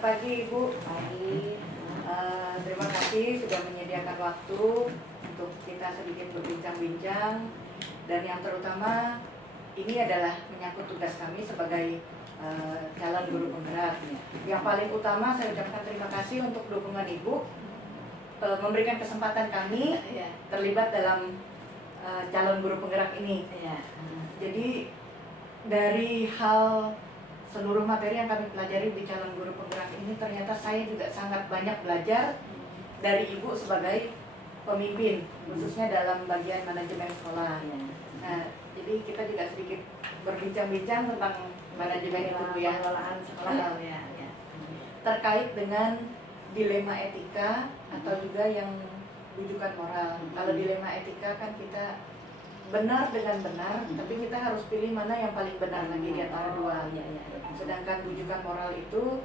Selamat pagi Ibu. Pagi. Terima kasih sudah menyediakan waktu untuk kita sedikit berbincang-bincang, dan yang terutama ini adalah menyangkut tugas kami sebagai calon guru penggerak. Yang paling utama saya ucapkan terima kasih untuk dukungan Ibu memberikan kesempatan kami terlibat dalam calon guru penggerak ini. Jadi dari hal seluruh materi yang kami pelajari di calon guru penggerak ini, ternyata saya juga sangat banyak belajar dari Ibu sebagai pemimpin, khususnya dalam bagian manajemen sekolah. Nah, jadi kita juga sedikit berbincang-bincang tentang manajemen itu, Bu, ya. Pengelolaan sekolah Terkait dengan dilema etika atau juga yang rujukan moral. Kalau dilema etika kan kita benar dengan benar, tapi kita harus pilih mana yang paling benar lagi di antara dua. Sedangkan rujukan moral itu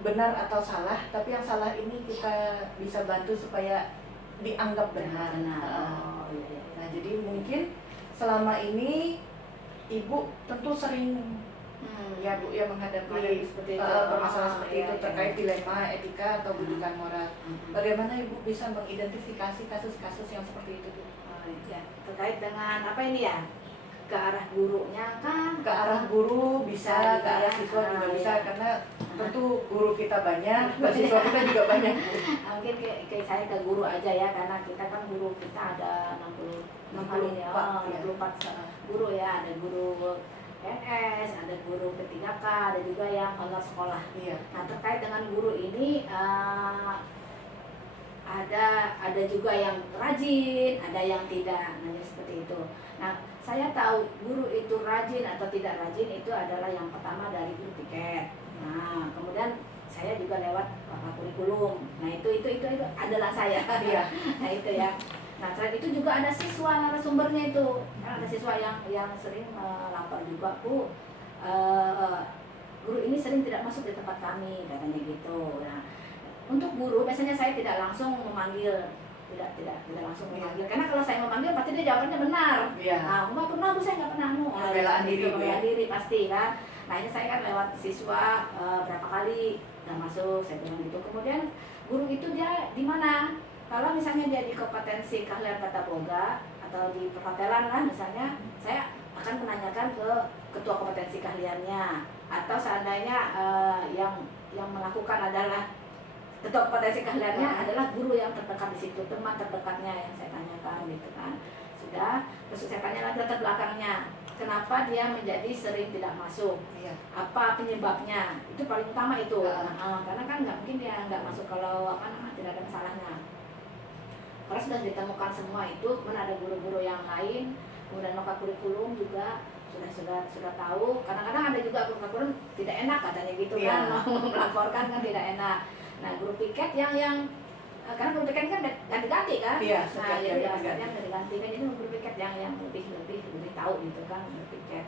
benar atau salah, tapi yang salah ini kita bisa bantu supaya dianggap benar. Nah, jadi mungkin selama ini Ibu tentu sering ya Bu ya menghadapi permasalahan seperti itu terkait dilema etika atau rujukan moral. Bagaimana Ibu bisa mengidentifikasi kasus-kasus yang seperti itu, Bu? Terkait dengan apa ini ya? Ke arah gurunya kan? Ke arah guru bisa, ke arah siswa juga bisa, karena tentu guru kita banyak, dan siswa kita juga banyak. Mungkin kayak saya ke guru aja ya, karena kita kan guru kita ada 64 guru ya, ada guru PNS, ada guru P3K, ada juga yang honor sekolah. Nah, terkait dengan guru ini ada juga yang rajin, ada yang tidak, nah seperti itu. Nah, saya tahu guru itu rajin atau tidak rajin itu adalah yang pertama dari guru piket. Nah, kemudian saya juga lewat kurikulum. Nah, itu adalah saya. Nah, itu ya. Nah, selain itu juga ada siswa narasumbernya itu. Kan ada siswa yang sering lapor juga, Bu. Guru ini sering tidak masuk di tempat kami, katanya gitu. Nah, untuk guru biasanya saya tidak langsung memanggil, tidak langsung memanggil, karena kalau saya memanggil pasti dia jawabannya benar. Nah, nggak pernah Bu, saya nggak pernah. Pembelaan diri pasti kan. Nah, ini saya kan lewat siswa berapa kali nggak masuk, saya bilang gitu. Kemudian guru itu dia di mana? Kalau misalnya dia di kompetensi keahlian tata boga atau di perhotelan lah misalnya, saya akan menanyakan ke ketua kompetensi keahliannya, atau seandainya yang melakukan adalah ketua kompetensi keahliannya adalah guru yang terdekat di situ, teman terdekatnya yang saya tanyakan gitu kan. Sudah, terus saya tanya lagi latar belakangnya, kenapa dia menjadi sering tidak masuk, apa penyebabnya, itu paling utama itu. Karena kan nggak mungkin dia nggak masuk kalau tidak ada masalahnya. Kalau sudah ditemukan semua itu, kemudian ada guru-guru yang lain, kemudian maka kurikulum juga sudah tahu. Kadang-kadang ada juga kurikulum tidak enak katanya gitu kan, mau melaporkan kan tidak enak. Nah, guru piket yang karena guru piket kan ganti-ganti kan, nah jadi yang ganti kan, jadi guru piket yang lebih tahu gitu kan, guru piket.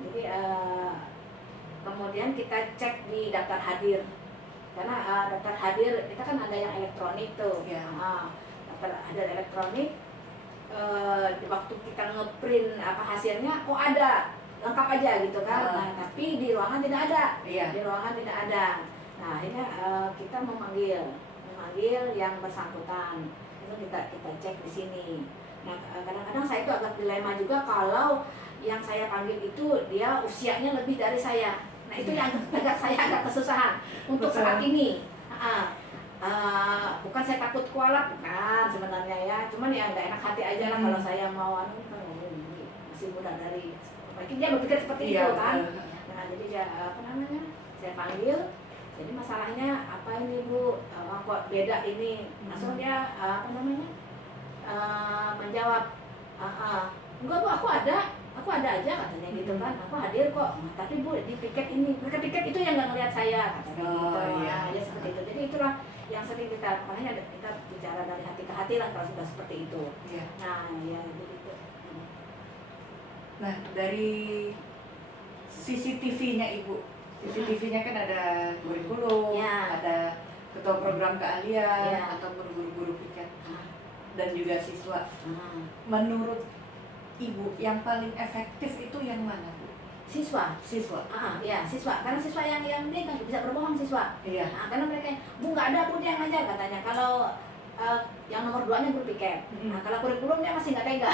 Jadi kemudian kita cek di daftar hadir, karena daftar hadir kita kan ada yang elektronik tuh. Daftar hadir elektronik, di waktu kita ngeprint hasilnya, oh ada lengkap aja gitu kan. Nah, tapi di ruangan tidak ada. Di ruangan tidak ada. Nah, akhirnya kita memanggil yang bersangkutan. Itu kita cek di sini. Nah, kadang-kadang saya itu agak dilema juga kalau yang saya panggil itu dia usianya lebih dari saya. Nah, itu yang saya agak kesusahan untuk saat ini. Bukan saya takut kualat, bukan sebenarnya ya. Cuman ya nggak enak hati aja lah kalau saya mau masih muda dari. Mungkin dia berpikir seperti itu kan. Nah, jadi saya panggil. Jadi masalahnya apa ini Bu? Kok beda ini? Langsung dia menjawab, enggak Bu, aku ada aja katanya gitu kan. Aku hadir kok. Tapi Bu di piket ini, mereka piket itu yang nggak ngeliat saya katanya gitu. Ya seperti itu. Jadi itulah yang sering makanya kita bicara dari hati ke hati lah kalau sudah seperti itu. Nah, ya begitu. Nah, dari CCTV-nya Ibu, CCTV-nya kan ada kurikulum, ada ketua program keahlian, ataupun guru-guru piket, dan juga siswa. Menurut Ibu, yang paling efektif itu yang mana, Bu? Siswa. Siswa. Ya siswa, karena siswa yang dia nggak bisa berbohong siswa. Iya. Karena mereka, Bu nggak ada Bu dia yang ngajar katanya. Kalau yang nomor 2-nya guru piket. Kalau kurikulumnya masih nggak tega.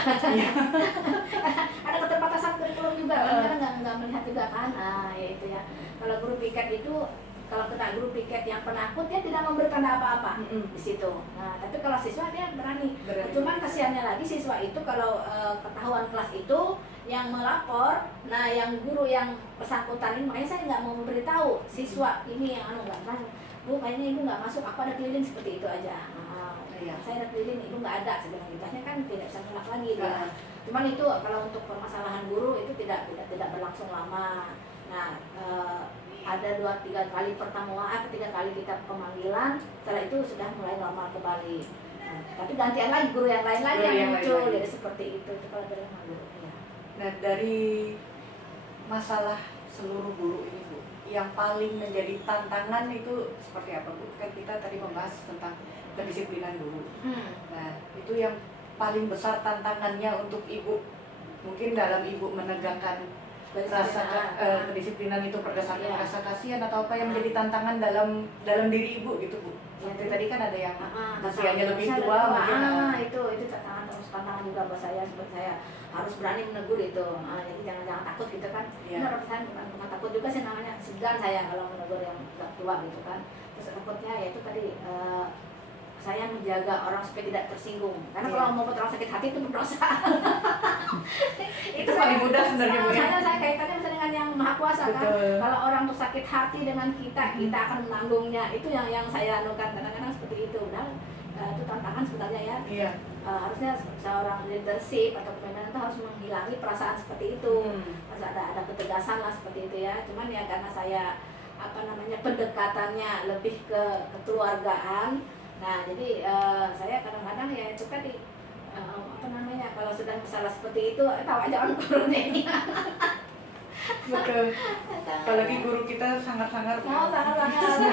Ada keterbatasan kurikulum juga, karena nggak melihat juga kan. Ya itu ya. Kalau guru piket itu, kalau kena guru piket yang penakut, dia tidak memberi tanda apa-apa di situ. Nah, tapi kalau siswa dia berani. Cuman kasihannya lagi siswa itu kalau ketahuan kelas itu yang melapor, nah yang guru yang bersangkutan ini, makanya saya nggak mau memberitahu siswa ini yang nggak kan, Bu kayaknya ibu nggak masuk, aku ada keliling seperti itu aja. Saya ada keliling, ibu nggak ada, sebenarnya gitu kan tidak bisa nolak lagi dia. Cuman itu kalau untuk permasalahan guru itu tidak berlangsung lama. Nah, ada 2-3 kali pertemuan, 3 kali kita pemanggilan, setelah itu sudah mulai normal kembali. Tapi gantian lagi guru yang lain lagi yang muncul, jadi seperti itu kalau dari guru. Ya. Nah, dari masalah seluruh guru ini Bu, yang paling menjadi tantangan itu seperti apa Bu? Kan kita tadi membahas tentang kedisiplinan guru. Nah, itu yang paling besar tantangannya untuk Ibu, mungkin dalam Ibu menegakkan rasa kedisiplinan itu berdasarkan rasa kasihan atau apa yang menjadi tantangan dalam diri Ibu gitu Bu. Seperti tadi kan ada yang usianya lebih tua mungkin. Itu tantangan juga buat saya, seperti saya harus berani menegur itu. Jadi jangan takut gitu kan. Benar saya bukan takut juga sih, namanya segan saya kalau menegur yang tua gitu kan. Terus takutnya ya itu tadi saya menjaga orang supaya tidak tersinggung, karena kalau mau membuat orang sakit hati itu berdosa. Itu paling mudah sebenarnya Bu. Saya kaitannya misalnya dengan yang maha kuasa kan. Kalau orang tuh sakit hati dengan kita akan menanggungnya. Itu yang saya anukan, kadang-kadang seperti itu. Nah, itu tantangan sebenarnya ya. Iya. Harusnya seorang leadership atau pimpinan itu harus menghilangi perasaan seperti itu. Harus ada ketegasan lah seperti itu ya. Cuman ya karena saya pendekatannya lebih ke kekeluargaan. Nah, jadi saya kadang-kadang ya itu tadi kalau sudah masalah seperti itu tahu aja orang gurunya ini. Betul. Apalagi guru kita sangat-sangat. Sangat-sangat.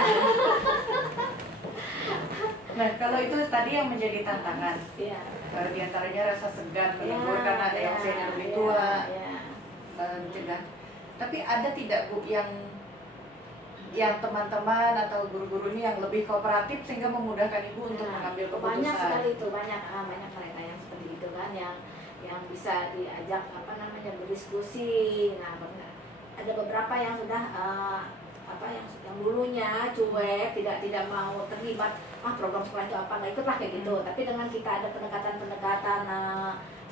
Nah, kalau itu tadi yang menjadi tantangan. Iya. Di antaranya rasa segan menegur karena ada yang usianya lebih tua. Mencegah. Tapi ada tidak Bu yang teman-teman atau guru-guru ini yang lebih kooperatif sehingga memudahkan Ibu untuk mengambil keputusan? Banyak sekali itu, banyak mereka yang seperti itu kan, yang bisa diajak berdiskusi. Nah, ada beberapa yang sudah yang dulunya cuek, tidak mau terlibat program sekolah itu apa, nggak ikutlah kayak gitu. Tapi dengan kita ada pendekatan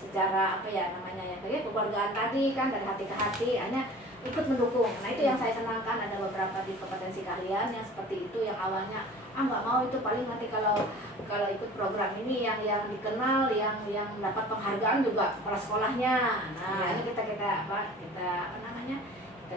secara kayak kekeluargaan tadi kan, dari hati ke hati, hanya ikut mendukung. Nah, itu yang saya senangkan, ada beberapa di kompetensi kalian yang seperti itu, yang awalnya nggak mau, itu paling nanti kalau ikut program ini yang dikenal, yang mendapat penghargaan juga kepala sekolahnya. Nah, ini kita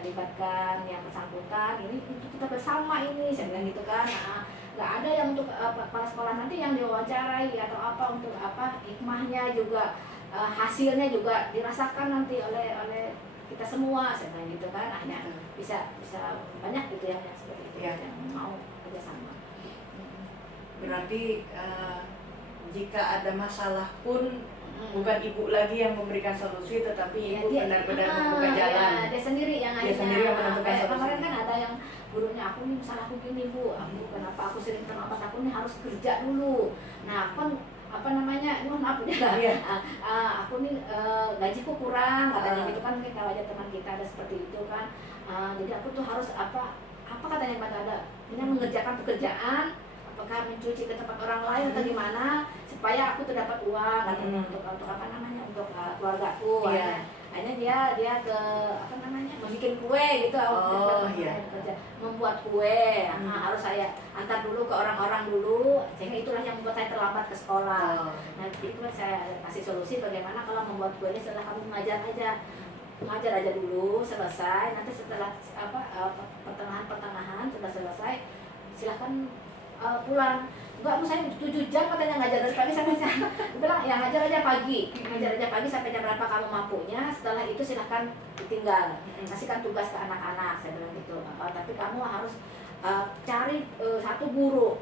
libatkan yang bersangkutan, ini untuk kita bersama ini, saya bilang gitu kan. Nah, nggak ada yang untuk kepala sekolah nanti yang diwawancarai atau apa, untuk hikmahnya juga, hasilnya juga dirasakan nanti oleh kita semua, saya bilang gitu kan. Hanya bisa banyak gitu yang seperti itu yang mau kerjasama. Berarti jika ada masalah pun bukan Ibu lagi yang memberikan solusi, tetapi Ibu benar-benar membuka jalan. Dia sendiri yang menentukan solusi. Kemarin kan ada yang gurunya, aku nih misalnya aku gini Bu, kenapa aku sering terlambat, aku nih harus kerja dulu. Nah, maaf ya, aku nih gajiku kurang katanya gitu kan, kita wajar teman kita ada seperti itu kan. Jadi aku tuh harus apa katanya ada ini mengerjakan pekerjaan, apakah mencuci ke tempat orang lain atau gimana supaya aku tuh dapat uang katanya untuk keluargaku. Akhirnya dia ke membuat kue gitu. Membuat kue. Harus saya antar dulu ke orang-orang dulu, sehingga itulah yang membuat saya terlambat ke sekolah. Nah, itu saya kasih solusi bagaimana kalau membuat kue ini setelah kamu mengajar aja dulu selesai, nanti setelah pertengahan sudah selesai silahkan pulang. Enggak, saya 7 jam katanya ngajar dari pagi sampai siang. Bilang ya ngajar aja pagi sampai jam berapa kamu mampunya, setelah itu silahkan ditinggal, kasihkan tugas ke anak-anak, saya bilang gitu. Tapi kamu harus cari satu guru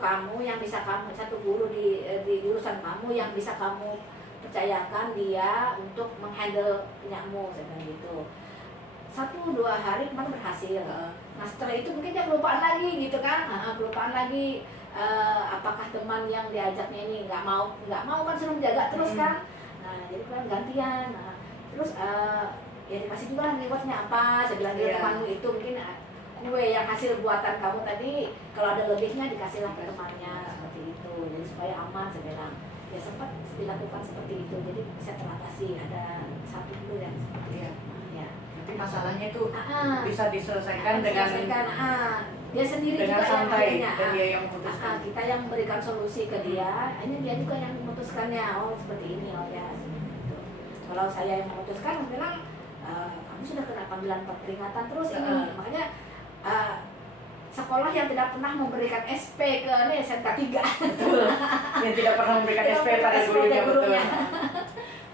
kamu yang bisa satu guru di jurusan kamu yang bisa kamu percayakan dia untuk menghandle punyamu, saya bilang gitu. 1-2 hari kemarin berhasil. Heeh. Nah setelah itu mungkin dia kelupaan lagi gitu kan, kelupaan lagi. Apakah teman yang diajaknya ini nggak mau kan suruh menjaga terus kan. Nah jadi kan gantian. Nah, terus ya dikasih juga rewardnya apa, saya bilang dia temanmu itu mungkin kue yang hasil buatan kamu tadi, kalau ada lebihnya dikasihlah ke temannya, seperti itu. Jadi supaya aman, saya bilang ya sempat dilakukan seperti itu, jadi bisa teratasi. Ada satu dulu yang seperti itu. Ya. Nanti masalahnya itu bisa diselesaikan dengan dia sendiri dengan juga santai, yang akhirnya, dan dia yang memutuskan. kita yang memberikan solusi ke dia, akhirnya dia juga yang memutuskannya. Oh seperti ini, oh ya seperti itu. Kalau saya yang memutuskan, saya bilang kamu sudah kena panggilan peringatan terus ini, makanya sekolah yang tidak pernah memberikan SP ke SMK 3. Betul. Yang tidak pernah memberikan SP pada gurunya, betul.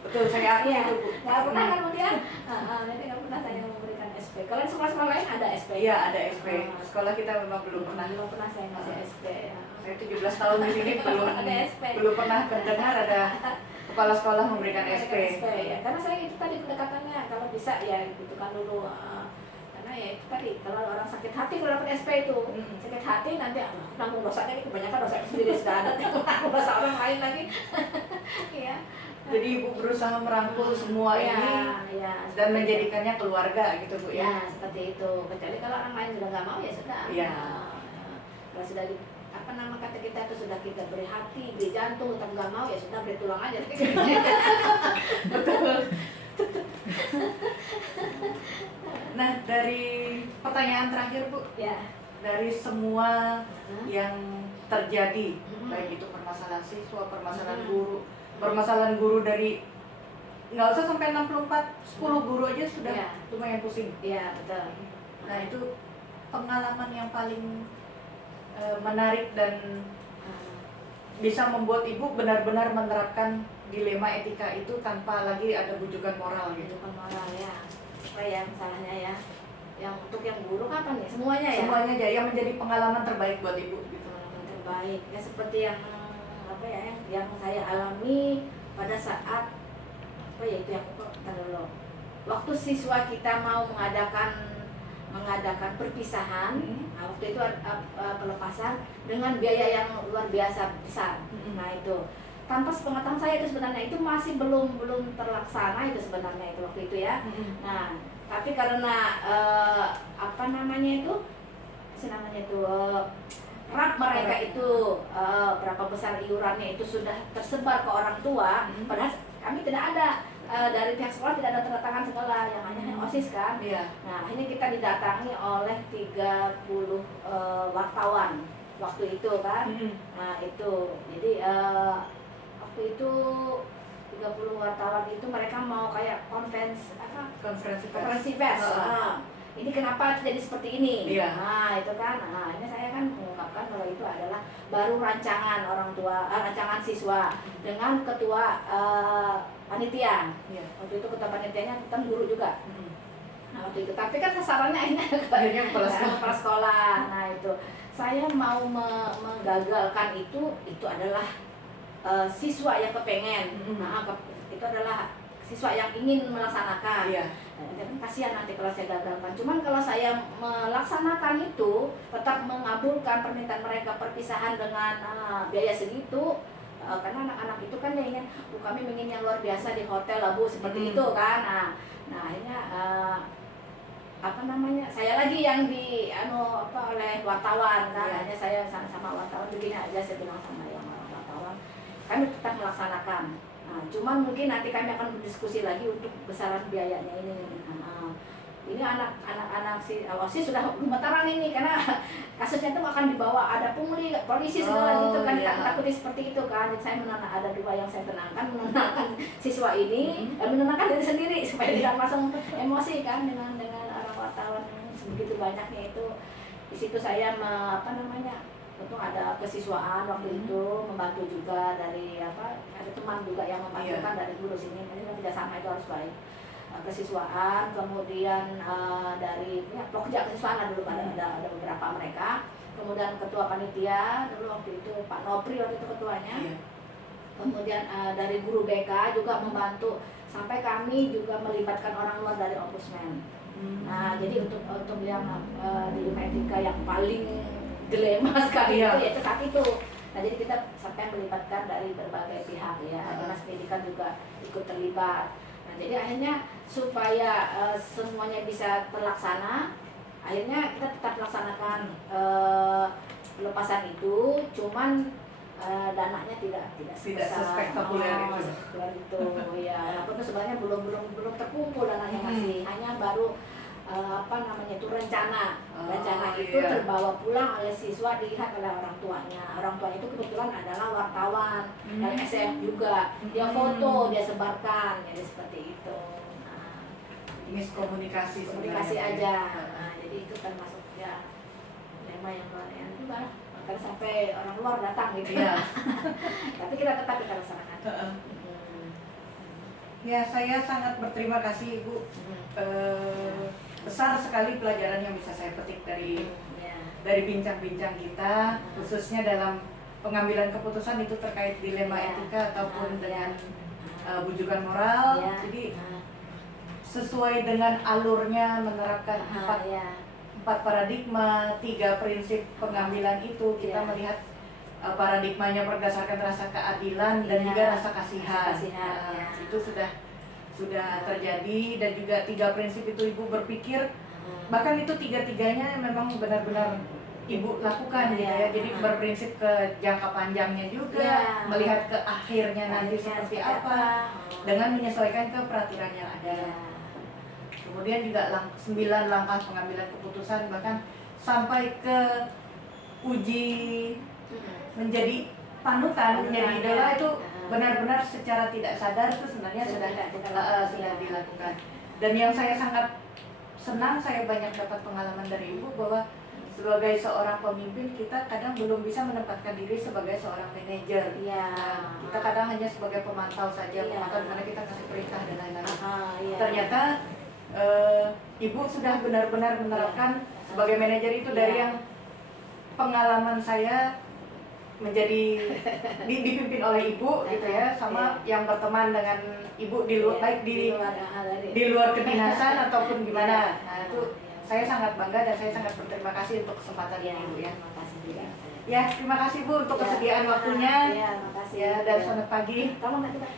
Betul, saya akui itu, Bu. Nggak pernah kan kemudian, nanti nggak pernah saya memberikan SP. Kalau sekolah-sekolah lain ada SP? Iya, ada SP. Sekolah kita memang belum pernah. Belum pernah saya ngasih SP. Saya 17 tahun di sini Ada SP. belum pernah mendengar ada kepala sekolah memberikan SP. Ya. Karena saya itu tadi pendekatannya, kalau bisa ya gitu kan dulu. Karena ya itu tadi, kalau orang sakit hati kalau dapat SP itu, sakit hati nanti nanggung dosanya, ini kebanyakan dosa sendiri sudah ada, nanggung dosa orang lain lagi. Iya. Jadi Ibu berusaha merangkul semua ini dan menjadikannya keluarga gitu, Bu ya. Ya, seperti itu. Kecuali kalau orang lain sudah nggak mau ya sudah. Iya. Kalau sudah apa nama kata kita itu sudah kita beri hati, beri jantung, tetap nggak mau ya sudah beri tulang aja. Betul. Nah, dari pertanyaan terakhir, Bu, Ya. dari semua yang terjadi, baik itu permasalahan siswa, permasalahan guru dari nggak usah sampai 64, 10 guru aja sudah lumayan pusing. Iya, betul. Nah, itu pengalaman yang paling menarik dan bisa membuat Ibu benar-benar menerapkan dilema etika itu tanpa lagi ada bujukan moral gitu. Bukan moral ya. Apa ya misalnya ya? Yang untuk yang guru kapan ya? Semuanya ya? Semuanya aja yang menjadi pengalaman terbaik buat Ibu gitu. Pengalaman terbaik. Ya seperti yang apa ya? Yang saya alami pada saat apa ya itu yang dulu. Waktu siswa kita mau mengadakan perpisahan, waktu itu pelepasan dengan biaya yang luar biasa besar. Nah itu tanpa sepengetahuan saya itu sebenarnya itu masih belum terlaksana itu sebenarnya itu waktu itu ya. Nah tapi karena apa namanya itu rap mereka itu berapa besar iurannya itu sudah tersebar ke orang tua, padahal kami tidak ada. Dari pihak sekolah tidak ada tanda tangan sekolah, yang hanya OSIS kan. Nah akhirnya kita didatangi oleh 30 wartawan waktu itu kan. Nah itu jadi waktu itu 30 wartawan itu mereka mau kayak konferensi pers. Ini kenapa terjadi seperti ini? Nah itu kan, ini saya kan mengungkapkan kalau itu adalah baru rancangan rancangan siswa dengan ketua panitia. Waktu itu ketua panitianya kan guru juga. Nah waktu itu, tapi kan sasarannya ini kepala sekolah. Nah itu saya mau menggagalkan itu adalah siswa yang kepengen. Itu adalah siswa yang ingin melaksanakan. Kasihan nanti kalau saya gagalkan. Cuman kalau saya melaksanakan itu, tetap mengabulkan permintaan mereka perpisahan dengan biaya segitu, karena anak-anak itu kan dia ingin, kami ingin yang luar biasa di hotel lah Bu, seperti itu kan. Nah akhirnya apa namanya, saya lagi yang oleh wartawan kan. Hanya saya sama wartawan begini aja, saya bilang sama yang wartawan, kami tetap melaksanakan. Nah, cuman mungkin nanti kami akan berdiskusi lagi untuk besaran biayanya ini. Ini anak-anak OSIS sudah gemetaran ini karena kasusnya itu akan dibawa, ada pungli, polisi segala gitu kan, takutnya seperti itu kan. Jadi saya ada 2 yang saya menenangkan siswa ini, menenangkan diri sendiri supaya tidak langsung emosi kan dengan orang wartawan sebegitu banyaknya itu. Di situ saya untung ada kesiswaan waktu itu, membantu juga dari ada teman juga yang membantu kan dari guru sini. Jadi kerjasama itu harus baik. Kesiswaan, kemudian dari pokja kesiswaan ada dulu ada beberapa mereka. Kemudian ketua panitia dulu waktu itu Pak Nopri waktu itu ketuanya. Kemudian dari guru BK juga membantu, sampai kami juga melibatkan orang luar dari ombudsman. Nah, jadi untuk yang di lima etika yang paling dilema sekali Iya. itu yaitu saat itu. Nah, jadi kita sampai melibatkan dari berbagai pihak ya, dinas pendidikan juga ikut terlibat. Nah, jadi akhirnya supaya semuanya bisa terlaksana, akhirnya kita tetap laksanakan pelepasan itu, cuman dananya tidak sespektakuler itu. sespektakuler itu ya, walaupun itu sebenarnya belum terkumpul dananya, masih hanya baru itu rencana itu iya. terbawa pulang oleh siswa, dilihat oleh orang tuanya itu kebetulan adalah wartawan dari SM juga, dia foto, dia sebarkan, jadi seperti itu. Nah, Miskomunikasi komunikasi sebenarnya. aja. Nah, jadi itu termasuk ya dilema yang juga, makanya sampai orang luar datang gitu. Iya. Tapi kita tetap kita laksanakan. Ya, saya sangat berterima kasih Ibu. Besar sekali pelajaran yang bisa saya petik dari bincang-bincang kita, khususnya dalam pengambilan keputusan itu terkait dilema etika ataupun dengan bujukan moral. Jadi sesuai dengan alurnya menerapkan empat paradigma, 3 prinsip pengambilan itu, kita melihat paradigmanya berdasarkan rasa keadilan dan juga rasa kasihan. Itu sudah terjadi, dan juga 3 prinsip itu Ibu berpikir, bahkan itu 3-tiganya memang benar-benar Ibu lakukan gitu ya. Jadi berprinsip ke jangka panjangnya juga, melihat ke akhirnya nanti seperti apa, dengan menyesuaikan ke peraturan yang ada. Kemudian juga 9 langkah pengambilan keputusan, bahkan sampai ke uji menjadi panutan, menjadi idola, itu benar-benar secara tidak sadar itu sebenarnya sudah dilakukan. Dan yang saya sangat senang, saya banyak dapat pengalaman dari Ibu bahwa sebagai seorang pemimpin kita kadang belum bisa menempatkan diri sebagai seorang manajer. Kita kadang hanya sebagai pemantau saja, pemantau dimana kita kasih perintah dan lain-lain. Ternyata Ibu sudah benar-benar menerapkan sebagai manajer itu dari yang pengalaman saya menjadi dipimpin oleh Ibu gitu ya, sama yang berteman dengan Ibu di luar, baik di luar kedinasan ataupun gimana. Nah, itu saya sangat bangga dan saya sangat berterima kasih untuk kesempatan ini Ibu ya. Ya, terima kasih Bu untuk kesediaan waktunya. Ya, makasih. Ya, dan selamat pagi. Tolong nanti Pak.